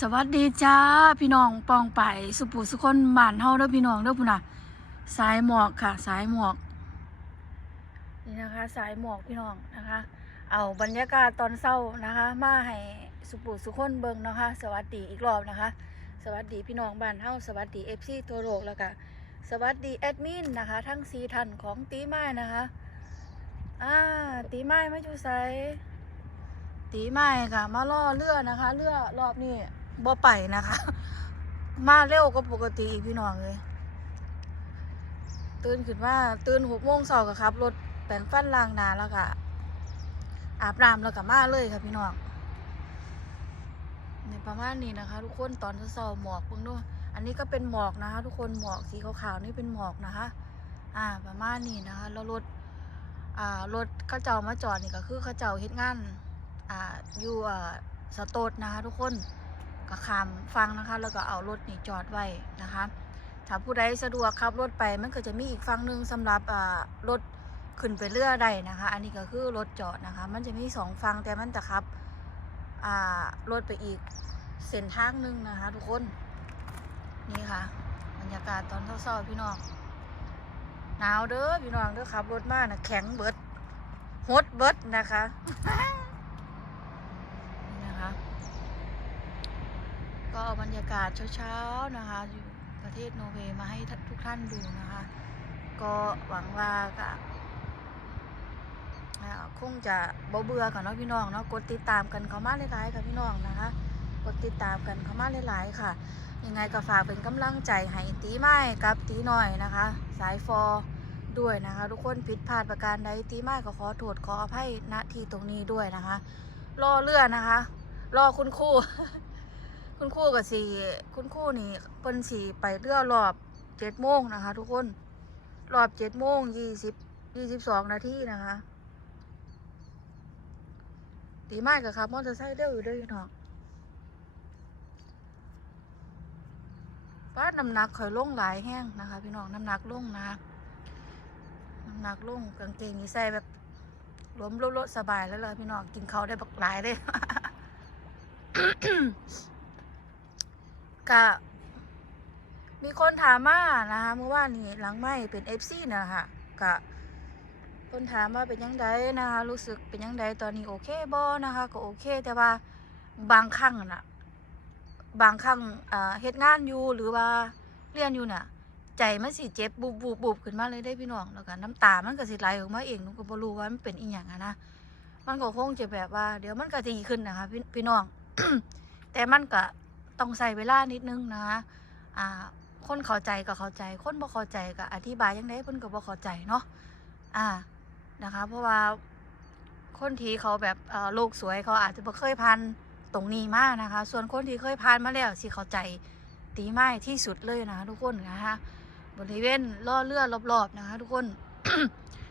สวัสดีจ้าพี่น้องปองไปสุปุสุคนบ้านเฮาเด้อพี่น้องเด้อพุ่นน่ะสายหมอกค่ะ สายหมอก นี่นะคะ สายหมอกพี่น้องนะคะ เอาบรรยากาศตอนเช้านะคะ มาให้สุปุสุคนเบิ่งนะคะ สวัสดีอีกรอบนะคะ สวัสดีพี่น้องบ้านเฮาสวัสดี FC ทั่วโลกแล้วก็สวัสดีแอดมินนะคะ ทั้งสีท่านของตีไม้นะคะอ่าตีไม้ไมาอยู่ไสตีไม้ค่ะ มาล่อเรือนะคะเรือรอบนี้ บ่ไปนะคะ มาเร็วกว่าปกติอีกพี่น้องเลย ตื่นขึ้นว่าตื่นหกโมงเช้าก็ขับ รถแปรงฟันล้างน้าแล้วก็อาบน้ำแล้วก็มาเลยค่ะพี่น้องในประมาณนี้นะคะ ทุกคนตอนเช้าๆหมอกเพิ่งด้วยอันนี้ก็เป็นหมอกนะคะ ทุกคนหมอกสีขาวๆนี่เป็นหมอกนะคะ อ่าประมาณนี้นะคะแล้วรถอ่ารถข้าเจ้ามาจอดนี่ก็คือข้าเจ้าเฮ็ดงานอ่าอยู่อ่าสโตดนะคะทุกคน ก็ขามฟังนะคะ แล้วก็เอารถนี่จอดไว้นะคะ ถ้าผู้ใดสะดวกขับรถไปมันก็จะมีอีกฝั่งหนึ่งสำหรับรถขึ้นไปเรือได้นะคะ อันนี้ก็คือรถจอดนะคะ มันจะมีสองฝั่งแต่มันจะขับรถไปอีกเส้นทางหนึ่งนะคะ ทุกคนนี่ค่ะ บรรยากาศตอนเช้าๆพี่น้องหนาวเด้อพี่น้องเด้อขับรถมานะแข็งเบิดฮดเบิดนะคะ นี่นะคะ ก็เอาบรรยากาศเช้าๆนะคะอยู่ประเทศโนเวย์มาให้ทุกท่านดูนะคะ ก็หวังว่าก็คงจะบ่เบื่อกันเนาะพี่น้องเนาะกดติดตามกันเข้ามาหลายๆค่ะพี่น้องนะคะกดติดตามกันเข้ามาหลายๆค่ะ ยังไงก็ฝากเป็นกำลังใจให้ตีไม้กับตีหน่อยนะคะ สายฟอด้วยนะคะ ทุกคนผิดพลาดประการใดตีไม้ก็ขอโทษขออภัยณที่ตรงนี้ด้วยนะคะ รอเรื่อนะคะ รอคุณครู คุณครูกับสีคุณครูนี่เปิ้นสีไปเรือรอบเจ็ดโมงนะคะ ทุกคน รอบเจ็ดโมงยี่สิบยี่สิบสองนาทีนะคะตีมากกับครับมอเตอร์ไซค์เร็วอยู่เด้วยพี่น้องป้าน้ำหนักคอยลงหลายแห้งนะคะ พี่น้องน้ำหนักลงนะน้ำหนักลงกางเกงนี่ใส่แบบล้มรถสบายแล้วเลยพี่น้องกินเขาได้บักหลายเลย ก็มีคนถามมานะคะเมื่อวานนี้หลังไม่เป็นเอฟซีนะคะก็คนถามว่าเป็นยังไงนะคะ รู้สึกเป็นยังไงตอนนี้โอเคบอนะคะ ก็โอเค แต่ว่าบางครั้งนะบางครั้งเฮ็ดงานอยู่หรือว่าเรียนอยู่น่ะ ใจมันสิเจ็บบุบบุบบุบขึ้นมาเลยได้พี่น้องแล้วก็น้ำตามันก็สิไหลออกมาเองหนูก็บ่รู้ว่ามันเป็นอีหยังอะนะมันก็คงจะแบบว่า เดี๋ยวมันก็จะดีขึ้นนะคะพี่พี่น้อง แต่มันก็ ต้องใส่เวลานิดนึงนะคะอ่าคนเข้าใจก็เข้าใจคนบ่เข้าใจก็อธิบายยังไงเพิ่นก็บ่เข้าใจเนาะอ่านะคะ เพราะว่าคนที่เขาแบบอ่อโลกสวยเขาอาจจะบ่เคยผ่านตรงนี้มากนะคะ ส่วนคนที่เคยผ่านมาแล้วสิเข้าใจตีไม้ที่สุดเลยนะคะทุกคนนะคะบริเวณล่อเรือรอบๆนะคะ ทุกคน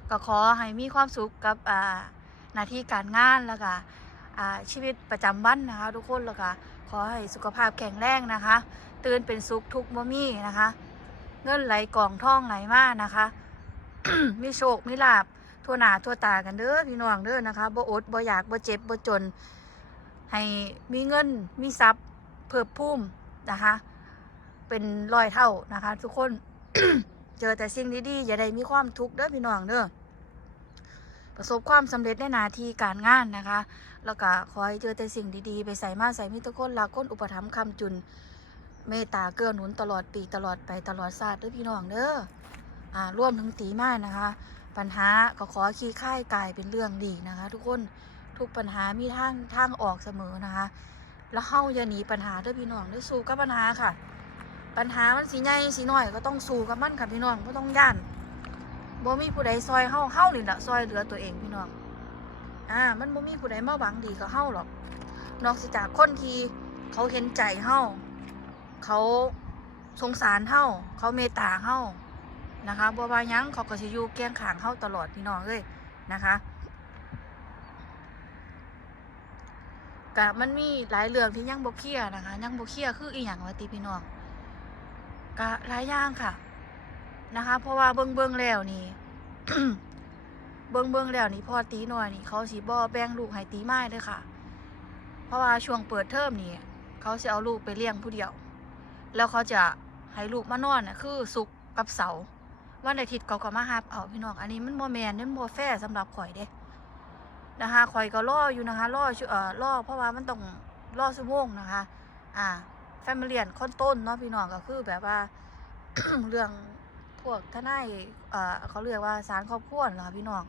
ก็ขอให้มีความสุขกับอ่าหน้าที่การงานแล้วก็ชีวิตประจำวันนะคะ ทุกคนแล้วก็ ขอให้สุขภาพแข็งแรงนะคะ ตื่นเป็นสุขทุกบ่มีนะคะ เงินไหลกล่องท่องไหลมานะคะ มีโชคมีลาบทั่วหน้าทั่วตากันเด้อพี่น้องเด้อนะคะบ่อดบ่อยากบ่เจ็บบ่จน ให้มีเงินมีทรัพย์เพิ่มพูมนะคะ เป็นร้อยเท่านะคะ ทุกคนเจอแต่สิ่งดีๆอย่าได้มีความทุกข์เด้อพี่น้องเด้อ ประสบความสำเร็จในหน้าที่การงานนะคะ แล้วก็ขอให้เจอแต่สิ่งดีๆ ไปใส่มาใส่มิตรคนรักคนอุปถัมภ์คำจุน เมตตาเกื้อหนุนตลอดปีตลอดไปตลอดชาสติเด้อพี่น้องเด้ออ่าร่วมถึงตีมานะคะ ปัญหาก็ขอขี้ค่ายกลายเป็นเรื่องดีนะคะ ทุกคนทุกปัญหามีทางทางออกเสมอนะคะ แล้วเฮาอย่าหนีปัญหาด้อพี่น้องด้อสู้กับปัญหาค่ะ ปัญหามันสีใหญ่สีน้อยก็ต้องสู้กับมันค่ะพี่น้องบ่ต้องย่าน บ่มีผู้ใดซอยเฮาเฮานี่แหละซอยเหลือตัวเองพี่น้องอ่า มันบ่มีผู้ใดมาหวังดีกับเฮาหรอก นอกจากคนที่เขาเห็นใจเฮาเขาสงสารเฮาเขาเมตตาเฮานะคะบ่ว่ายังเขาก็สิอยู่เคียงขางเฮาตลอดพี่น้องเอ้ยนะคะกะมันมีหลายเรื่องที่ยังบ่เคลียนะคะ ยังบ่เคลียคืออีหยังว่าติพี่น้องก็หลายอย่างค่ะ นะคะ เพราะว่าเบิ่งเบิ่งแล้วนี่เบิ่งเบิ่งแล้วนี่พ่อตีหน่อยนี่เขาสีบ่แบ่งลูกให้ตีไม้เด้อค่ะ เพราะว่าช่วงเปิดเทอมนี่เขาจะเอาลูกไปเลี้ยงผู้เดียว แล้วเขาจะให้ลูกมานอนน่ะคือสุกกับเสาวันอาทิตย์เขาก็มาหับเอาพี่น้องอันนี้มันบ่แมนนี่มันบ่แฟร์สำหรับข่อยเด้นะคะข่อยก็รออยู่นะคะรอชั่วเอ่อรอเพราะว่ามันต้องรอชั่วโมงนะคะ อ่าแฟมิเลียนคนต้นเนาะพี่น้องก็คือแบบว่าเรื่อง พวกทนายเอ่อเขาเรียกว่าศาลครอบครัวเหรอคะพี่น้อง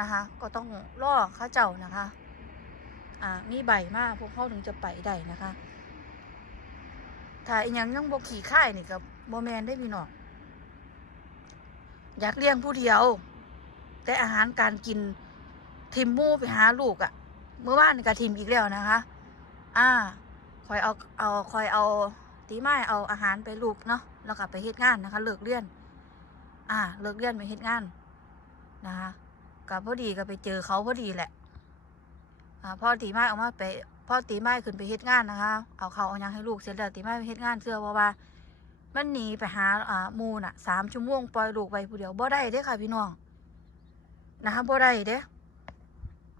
นะคะ ก็ต้องรอเข้าเจ้านะคะ อ่ามีใบมากพวกเขาถึงจะไปได้นะคะถ้าอีหยังยังบ่ขี่ค่ายนี่กับบ่แมนได้พี่น้องอยากเลี้ยงผู้เดียว แต่อาหารการกินทิมมู่ไปหาลูกอะ่ะ เมื่อวานนี่ก็ทิมอีกแล้วนะคะ อ่าคอยเอาเอาคอยเอาตีไม้เอาอาหารไปลูกเนาะ แล้วก็ไปเฮ็ดงานนะคะ เลิกเรียน อ่า เลิกเรียนไปเฮ็ดงานนะคะก็พอดีก็ไปเจอเขาพอดีแหละ อ่าพ่อตีไม้ออกมาไปพ่อตีไม้ขึ้นไปเฮ็ดงานนะคะ เอาเขาเอายังให้ลูกเสร็จแล้วตีไม้ไปเฮ็ดงานเสื้อเพราะว่า มันหนีไปหาอ่ามูน่ะสามชั่วโมงปล่อยลูกไปผู้เดียวบ่ได้เด้ค่ะพี่น้องนะคะบ่ได้เด้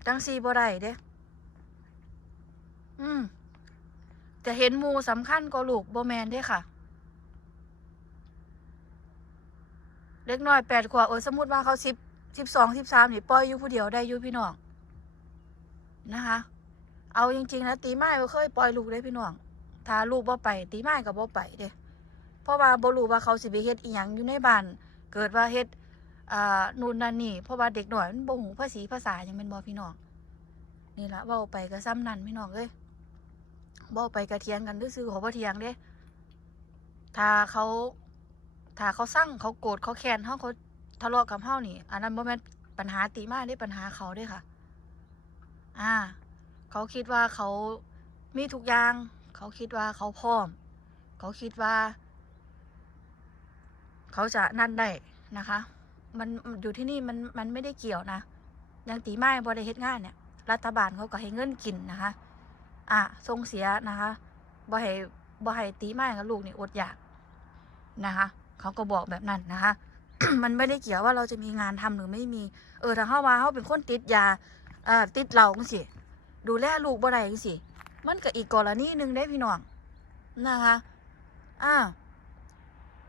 จังซีบ่ได้เด้ อืมแต่เห็นมูสำคัญก็ลูกบ่แมนเด้ค่ะ เล็กน้อยแปดขวบเออสมมติว่าเขาสิบสิบสองสิบสามนี่ปล่อยอยู่ผู้เดียวได้อยู่พี่น้องนะคะ เอาจริงๆนะตีไม้บ่เคยปล่อยลูกได้พี่น้องถ้าลูกบ่ไป ตีไม้ก็บ่ไปเด้เพราะว่าบ่รู้ว่าเขาสิไปเฮ็ดอีหยังอยู่ในบ้าน เกิดว่าเฮ็ดอ่านู่นนั่นนี่เพราะว่าเด็กหน้อยมันบ่ฮู้ภาษีภาษายังแม่นบ่พี่น้องนี่ละเว้าไปก็ซ้ำนั่นพี่น้องเอ้ยเว้าไปก็เถียงกันด้วยซื่อๆเขาบ่เถียงเด้ถ้าเขา ถ้าเขาสั่งเขาโกรธเขาแค้นเฮาเขาทะเลาะกับเฮานี่ อันนั้นบ่แม่นปัญหาตีมาเด้ปัญหาเขาด้วยค่ะ อ่า เขาคิดว่าเขามีทุกอย่าง เขาคิดว่าเขาพร้อม เขาคิดว่า เขาจะนั่นได้นะคะ มันอยู่ที่นี่มันมันไม่ได้เกี่ยวนะอยังตีไม้บริเฮ็ดงานเนี่ย รัฐบาลเขาก็ให้เงินกินนะคะ อะส่งเสียนะคะบ่ให้บ่ให้ตีไม้กับลูกนี่อดอยากนะคะ เขาก็บอกแบบนั้นนะคะ มันไม่ได้เกี่ยวว่าเราจะมีงานทำหรือไม่มี เออถ้าเข้ามาเขาเป็นคนติดยาอ่าติดเหล้าจังสิดูแลลูกบ่ได้จังสิมันก็อีกกรณีหนึ่งได้พี่น้องนะคะอ่า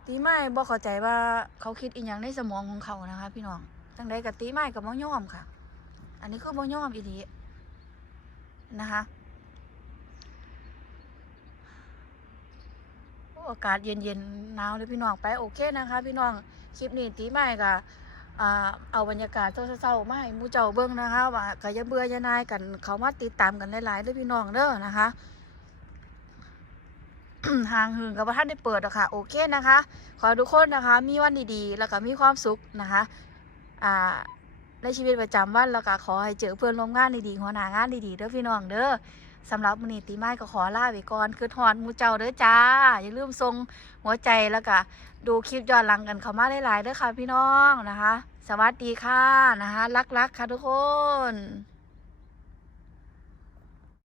ตีไม้บ่เข้าใจว่าเขาคิดอีหยังในสมองของเขานะคะ พี่น้องจังใดกับตีไม้กับบ่ยอมค่ะ อันนี้คือบ่ยอมอีดีนะคะ อากาศเย็นๆหนาวเลยพี่น้องไปโอเคนะคะ พี่น้องคลิปนี้ตีไม้กับเอาบรรยากาศเศร้าๆมาให้มูเจ้าเบิ่งนะคะว่าก็ย่าเบื่อยานายกันเขามาติดตามกันหลายๆเด้อพี่น้องเด้อนะคะห่างหึงกับว่าท่านได้เปิดอะค่ะ โอเคนะคะ ขอทุกคนนะคะ มีวันดีๆ แล้วก็มีความสุขนะคะ อ่า ในชีวิตประจำวันแล้วก็ขอให้เจอเพื่อนร่วมงานดีๆหัวหน้างานดีๆเด้อพี่น้องเด้อสำหรับมื้อนี้ตีไม้ก็ขอลาไปก่อน คือถอนมูเจ้าเด้อจ้า อย่าลืมทรงหัวใจแล้วก็ดูคลิปย้อนหลังกันเข้ามาหลายๆเด้อค่ะพี่น้องนะคะ สวัสดีค่ะนะคะรักๆค่ะทุกคน